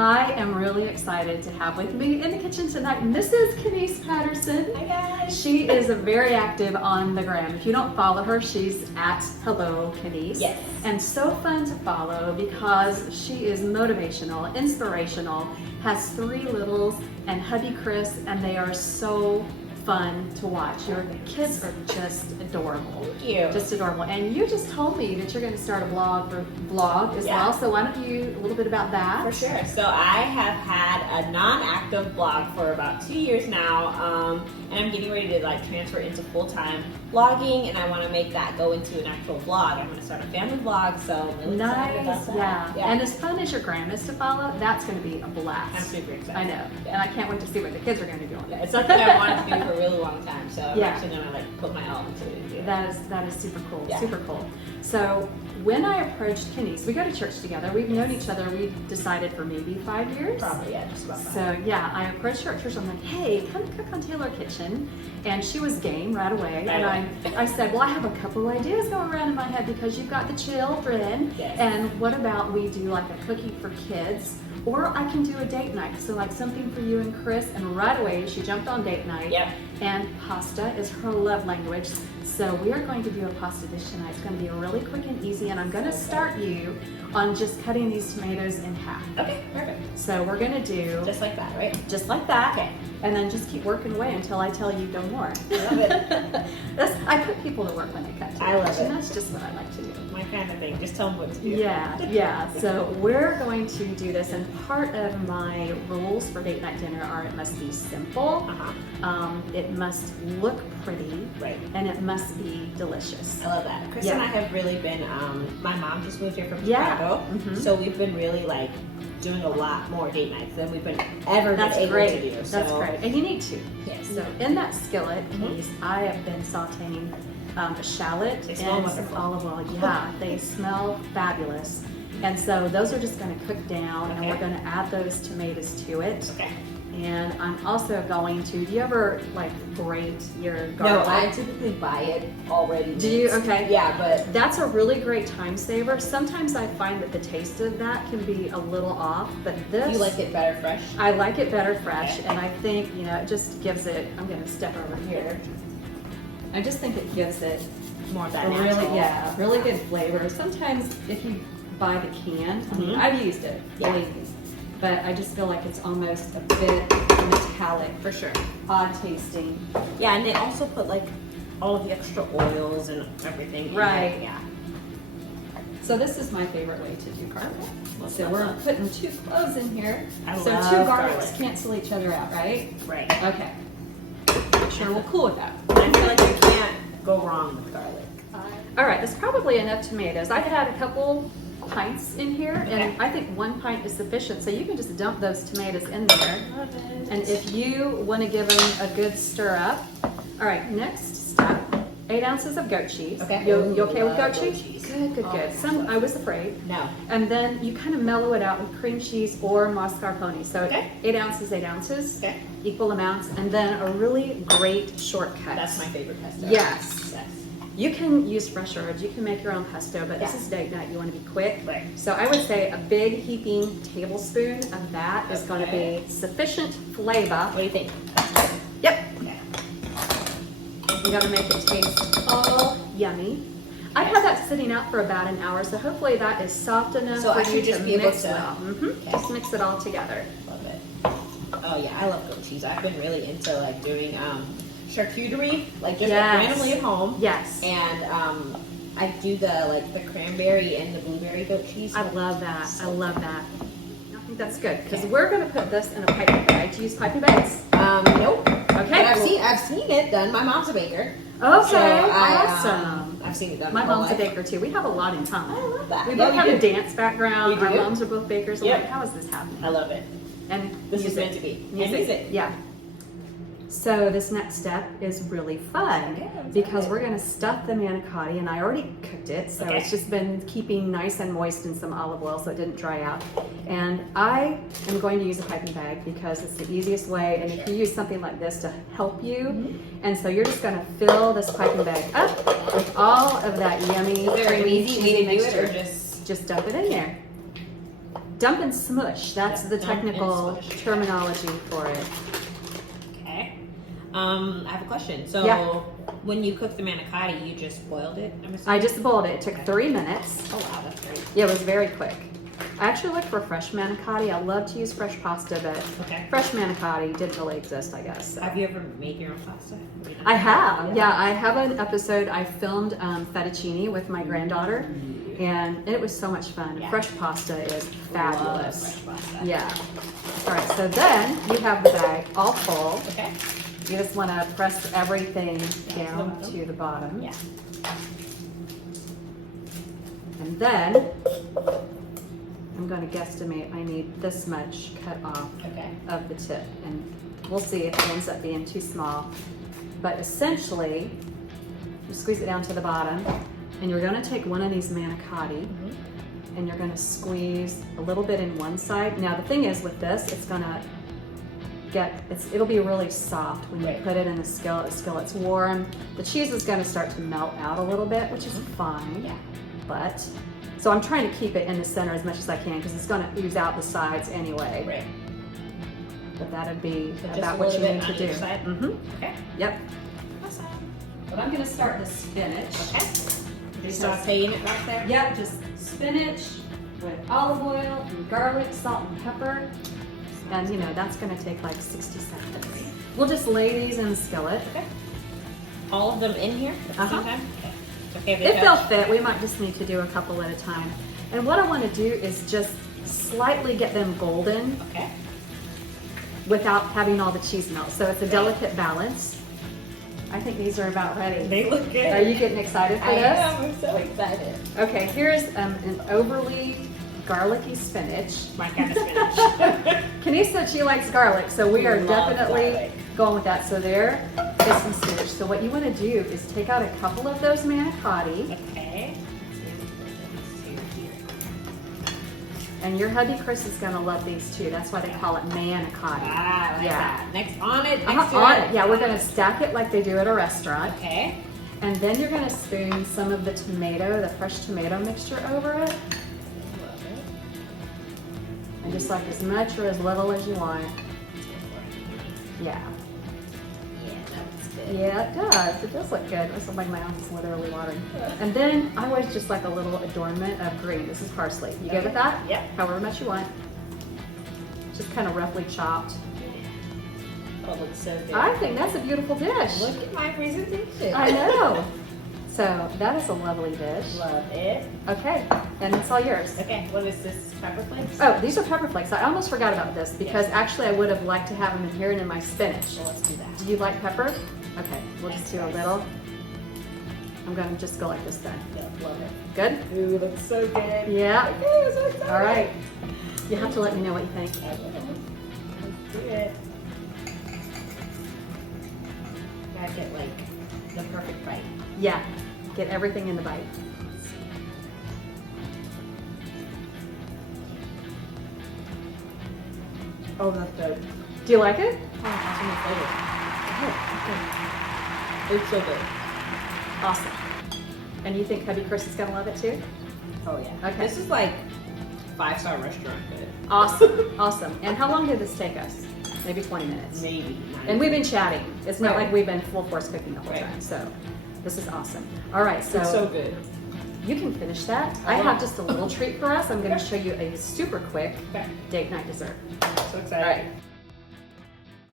I am really excited to have with me in the kitchen tonight Mrs. Kenice Patterson. Hi guys. She is very active on the gram. If you don't follow her, she's at Hello Kenice. Yes. And so fun to follow because she is motivational, inspirational, has 3 littles and hubby Chris, and they are so fun to watch. Your kids are just adorable. Thank you. Just adorable. And you just told me that you're going to start a vlog as well. So why don't you a little bit about that? For sure. So I have had a non-active blog for about 2 years now, and I'm getting ready to like transfer into full-time vlogging, and I want to make that go into an actual vlog. I'm going to start a family vlog, so I'm really excited about that. Yeah. And as fun as your gram is to follow, that's going to be a blast. I'm super excited. I know. Yeah. And I can't wait to see what the kids are going to be doing. It's something I wanted to do for a really long time, so I'm actually going to like put my all into it. That is super cool. Yeah. Super cool. So when I approached Kenice, we go to church together. We've known each other. We've decided for maybe 5 years. Probably, yeah, just about 5. So yeah, I approached her at church. I'm like, hey, come cook on Taylor Kitchen, and she was game right away. I said, well, I have a couple ideas going around in my head because you've got the children. Yes. And what about we do like a cookie for kids? Or I can do a date night, so like something for you and Chris. And right away, she jumped on date night. Yep. And pasta is her love language. So we are going to do a pasta dish tonight. It's going to be really quick and easy, and I'm going to start you on just cutting these tomatoes in half. Okay, perfect. So we're going to do Just like that, right? just like that. Okay. And then just keep working away until I tell you go more. I love it. I put people to work when they cut I love tomatoes, it. and that's just what I like to do. My kind of thing. Just tell them what to do. Yeah. So we're going to do this, and part of my rules for date night dinner are it must be simple, it must look pretty, Right. and it must be delicious. I love that. Chris and I have really been, my mom just moved here from Yeah. Chicago, so we've been really like doing a lot more date nights than we've been ever been able to do. So. That's great. And you need to. Yes. So in that skillet, I have been sauteing a shallot They smell and some wonderful. olive oil. Yeah, they smell fabulous. And so those are just going to cook down, and we're going to add those tomatoes to it. Okay. And I'm also going to, do you ever like grate your garlic? No, I typically buy it already. Do you? Okay. Yeah, but That's a really great time saver. Sometimes I find that the taste of that can be a little off, but this... you like it better fresh? I like it better fresh, Okay. and I think, it just gives it, I'm going to step over here. I just think it gives it More of that a natural. really good flavor. Sometimes if you buy the can, I mean, I've used it, believe me, but I just feel like it's almost a bit metallic, For sure. odd tasting. Yeah, and they also put like all of the extra oils and everything in Right. it. Yeah. So this is my favorite way to do garlic. Love So that. we're putting 2 cloves in here. I So love 2 garlics garlic. cancel each other out, right? Right. Okay. Sure, we're cool with that. I feel like you can't go wrong with garlic. All right, that's probably enough tomatoes. I had a couple pints in here, and I think 1 pint is sufficient. So you can just dump those tomatoes in there. Love it. And if you want to give them a good stir up. All right, next step, 8 ounces of goat cheese. Okay. You okay with Love goat goat cheese? cheese. Good. Oh, I was afraid. No. And then you kind of mellow it out with cream cheese or mascarpone. So Okay. 8 ounces, Okay. equal amounts, and then a really great shortcut. That's my favorite pesto. Yes. Yes. You can use fresh herbs, you can make your own pesto, but this is date night, you want to be quick. Right. So I would say a big heaping tablespoon of that is going to be sufficient flavor. What do you think? Yep. Okay. You got to make it taste all yummy. I had that sitting out for about an hour, so hopefully that is soft enough So I for you should to just be able mix to- well. Okay. Just mix it all together. Love it. Oh yeah, I love goat cheese. I've been really into like doing charcuterie, like just randomly at home. Yes. And I do the cranberry and the blueberry goat cheese. I love that. I So love that. I think that's good because we're going to put this in a piping bag. Do you use piping bags? Nope. Okay. But I've seen it done. My mom's a baker. Okay. So Awesome. I've seen it done. My whole mom's a life. baker too. We have a lot in common. I love that. We Yeah, both have a do. dance background. We Our do. moms are both bakers. I'm Yep. like, how is this happening? I love it. And This use is meant to be. Use And use it. Yeah. So this next step is really fun Yeah, I'm because excited. we're going to stuff the manicotti, and I already cooked it, so it's just been keeping nice and moist in some olive oil so it didn't dry out. And I am going to use a piping bag because it's the easiest way, and if you use something like this to help you, and so you're just going to fill this piping bag up with all of that yummy Is there an creamy easy cheesy way to do it, mixture. or just Just dump it in there. dump and smush. That's Yeah, the dump and technical smush. terminology for it. Okay. I have a question. So Yeah. when you cook the manicotti, you just boiled it? I'm assuming? I just boiled it. It took Okay. 3 minutes. Oh wow, that's great. Yeah, it was very quick. I actually looked for fresh manicotti. I love to use fresh pasta, but Okay. fresh manicotti didn't really exist, I guess. So. Have you ever made your own pasta? I have, yeah. I have an episode. I filmed fettuccine with my granddaughter, and it was so much fun. Yeah. Fresh pasta is Love fabulous. fresh pasta. Yeah. All right, so then you have the bag all full. Okay. You just want to press everything down bottom. to the bottom. Yeah. And then I'm going to guesstimate I need this much cut off Okay. of the tip, and we'll see if it ends up being too small. But essentially, you squeeze it down to the bottom, and you're going to take one of these manicotti, and you're going to squeeze a little bit in one side. Now the thing is with this, it's going to it'll be really soft when you Right. put it in the skillet. The skillet's warm. The cheese is going to start to melt out a little bit, which is fine. Yeah. But so I'm trying to keep it in the center as much as I can because it's going to ooze out the sides anyway. Right. But that'd be So just about a what you little need bit to on do. each side? Mm-hmm. Okay. Yep. Awesome. But I'm going to start the spinach. Okay. Because- Sauteing it back there? Yep, just spinach with olive oil and garlic, salt and pepper. And you know, that's gonna take like 60 seconds. We'll just lay these in the skillet. Okay. All of them in here at the Uh-huh. same time? Okay. It's okay if they If they'll touch? fit, we might just need to do a couple at a time. And what I wanna do is just slightly get them golden Okay. without having all the cheese melt. So it's a delicate balance. I think these are about ready. They look good. Are you getting excited for I this? am. I'm so excited. Okay, here's an overly garlicky spinach. My kind of spinach. Kenice said she likes garlic, so we are Love definitely garlic. going with that. So there is some spinach. So what you want to do is take out a couple of those manicotti, Okay. and your hubby Chris is going to love these too. That's why they call it manicotti. Ah, I like Yeah. that. Next on it. Next to On it. it. Yeah, we're going to stack it like they do at a restaurant. Okay. And then you're going to spoon some of the tomato, the fresh tomato mixture over it. Love it. And just like as much or as little as you want. Yeah. Yeah, that looks good. Yeah, it does. It does look good. It's like my mouth is literally watering. And then I always just like a little adornment of green. This is parsley. You good with that? Yep. However much you want. Just kind of roughly chopped. Oh, it looks so good. I think that's a beautiful dish. Look at my presentation. I know. So that is a lovely dish. Love it. Okay, and it's all yours. Okay, what is this? Pepper flakes? Oh, these are pepper flakes. I almost forgot about this because actually I would have liked to have them in here and in my spinach. Well, let's do that. Do you like pepper? Okay, we'll just do a little. I'm going to just go like this then. Yeah, love it. Good? Ooh, it looks so good. Yeah. Okay, I'm so excited. All right. You have to let me know what you think. I will. Let's do it. Gotta get like the perfect bite. Yeah. Get everything in the bite. Oh, that's good. Do you like it? Oh, that's my favorite. It's so good. Awesome. And you think hubby Chris is going to love it too? Oh yeah. Okay. This is like 5-star restaurant good. Awesome. Awesome. And how long did this take us? Maybe 20 minutes. Maybe. And we've been chatting. It's not Right. like we've been full force cooking the whole Right. time. So this is awesome. All right. It's so good. You can finish that. I have just a little treat for us. I'm going to show you a super quick Okay. date night dessert. So All excited. right.